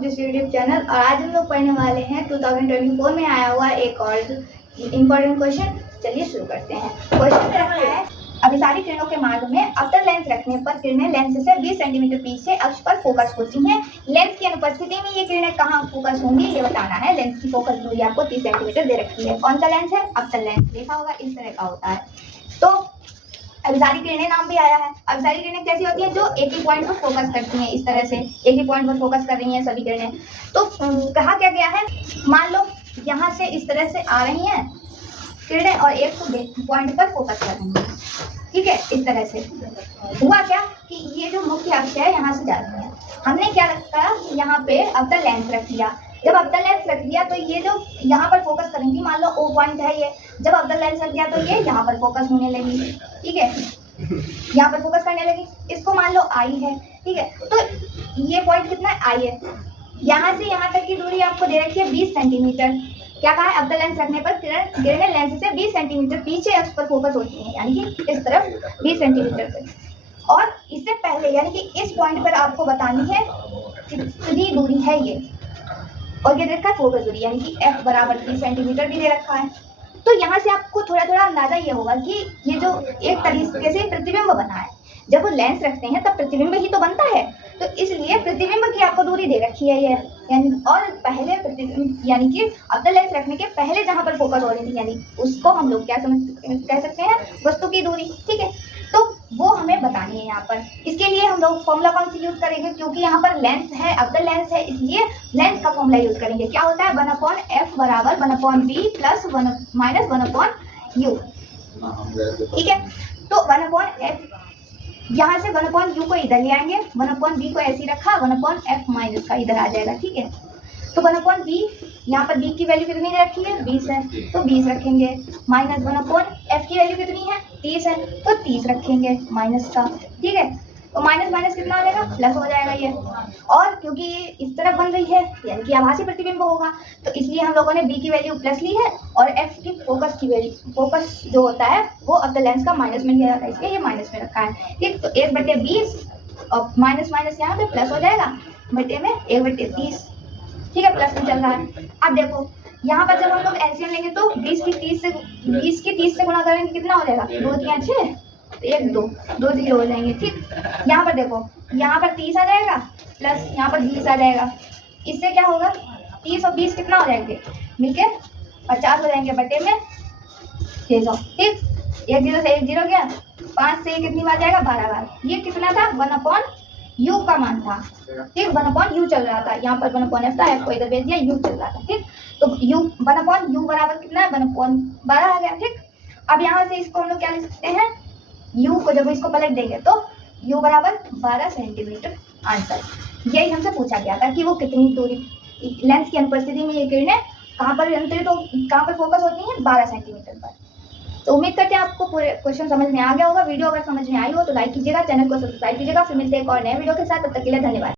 This YouTube channel. और आज हम लोग पढ़ने वाले हैं 2024 में आया हुआ एक और इम्पोर्टेंट क्वेश्चन। चलिए शुरू करते हैं। क्वेश्चन है, अभिसारी किरणों के मार्ग में अवतल लेंस रखने पर किरणें लेंस से 20 सेंटीमीटर पीछे अक्ष पर फोकस होती हैं। लेंस की अनुपस्थिति में ये किरणें कहाँ फोकस होंगी ये बताना है। लेंस की फोकस दूरी आपको 30 सेंटीमीटर दे रखी है। कौन सा लेंस है? अवतल लेंस। देखा होगा इस तरह का होता है। तो अभिसारी किरणें नाम भी आया है। अभिसारी किरणें कैसी होती हैं? जो एक ही पॉइंट पर फोकस करती हैं। इस तरह से एक ही पॉइंट पर फोकस कर रही हैं सभी किरणें। तो कहा क्या गया है, मान लो यहाँ से इस तरह से आ रही हैं किरणें और एक पॉइंट पर फोकस कर रही हैं, ठीक है। इस तरह से हुआ क्या कि ये जो मुख्य अक्ष है यहाँ से जा रही है। हमने क्या रखा, यहाँ पे अवतल लेंस रख लिया। जब अवतल लेंस रख दिया तो ये जो यहाँ पर फोकस करेंगी, मान लो ओ पॉइंट है ये, जब अवतल लेंस रख दिया तो ये यहाँ पर फोकस होने लगी, ठीक है, यहाँ पर फोकस करने लगी। इसको मान लो आई है, ठीक है। तो ये पॉइंट कितना है? आई है। यहाँ से यहाँ तक की दूरी आपको दे रखी है 20 सेंटीमीटर। क्या कहा है? अवतल लेंस रखने पर किरणें लेंस से 20 सेंटीमीटर पीछे अक्ष पर फोकस होती हैं, यानी कि इस तरफ 20 सेंटीमीटर पे। और इससे पहले यानी कि इस पॉइंट पर आपको बतानी है कितनी दूरी है ये, और ये दे रखा है फोकस दूरी, यानी कि f बराबर 30 सेंटीमीटर भी दे रखा है। तो यहाँ से आपको थोड़ा थोड़ा अंदाजा ये होगा कि ये जो एक तरीके से प्रतिबिंब बना है, जब वो लेंस रखते हैं तब प्रतिबिंब ही तो बनता है। तो इसलिए प्रतिबिंब की आपको दूरी दे रखी है ये, यानी और पहले प्रतिबिंब यानी कि अवतल लेंस रखने के पहले जहाँ पर फोकस हो रही थी, यानी उसको हम लोग क्या कह सकते हैं? वस्तु की दूरी, ठीक है। तो वो हमें बतानी है यहाँ पर। इसके लिए हम लोग फॉर्मूला कौन सी यूज करेंगे? क्योंकि यहाँ पर लेंस है, अवतल लेंस है, इसलिए लेंस का फॉर्मूला यूज करेंगे। क्या होता है? 1/f बराबर 1/b प्लस 1 माइनस 1/u, ठीक है। तो 1/f, यहाँ से 1/u को इधर ले आएंगे, 1/b को ऐसे ही रखा, 1/f माइनस का इधर आ जाएगा, ठीक है। तो 1/b, यहाँ पर b की वैल्यू कितनी दे रखी है? 20 है, तो 20 रखेंगे। माइनस 1/f की वैल्यू कितनी है? 30 है, तो 30 रखेंगे माइनस का, ठीक है। तो माइनस माइनस कितना हो जाएगा? प्लस हो जाएगा ये। और क्योंकि ये इस तरफ बन रही है यानी कि आभासी प्रतिबिंब होगा, तो इसलिए हम लोगों ने b की वैल्यू प्लस ली है और f की फोकस की वैल्यू, फोकस जो होता है वो अवतल लेंस का माइनस में लिया जाता है, इसलिए ये माइनस में रखा है, ठीक। तो 1/20 और माइनस माइनस यहाँ पे प्लस हो जाएगा, बटे में 1/30, ठीक है, प्लस में चल रहा है। अब देखो यहाँ पर जब हम लोग एलसीएम लेंगे तो 20 की 30 से गुणा करेंगे, कितना हो जाएगा? 2 3 6, 1 2 2 0 हो जाएंगे, ठीक। यहाँ पर देखो, यहाँ पर 30 आ जाएगा प्लस यहाँ पर 20 आ जाएगा। इससे क्या होगा? 30 और 20 कितना हो जाएंगे? मिलके 50 हो जाएंगे, बटे में 600, ठीक। 1 0 से 1 0 गया, 5 से कितनी बार जाएगा? 12 बार। ये कितना था? 1/u का मान था, ठीक। 1/u चल रहा था, यहाँ पर 1/f था, f को इधर भेज दिया, u चल रहा था, ठीक। तो u 1/u बराबर कितना है? 1/12 आ गया, ठीक। अब यहाँ से इसको हम लोग क्या लिख सकते हैं? u को जब इसको पलट देंगे तो u बराबर 12 सेंटीमीटर आंसर। यही हमसे पूछा गया था कि वो कितनी दूरी लेंस की अनुपस्थिति में ये किरणें कहाँ पर अंतरित तो कहाँ पर फोकस होती हैं? 12 सेंटीमीटर पर। तो उम्मीद करते हैं आपको पूरे क्वेश्चन समझ में आ गया होगा। वीडियो अगर समझ में आई हो तो लाइक कीजिएगा, चैनल को सब्सक्राइब कीजिएगा। फिर मिलते हैं एक और नए वीडियो के साथ, तब तक के लिए धन्यवाद।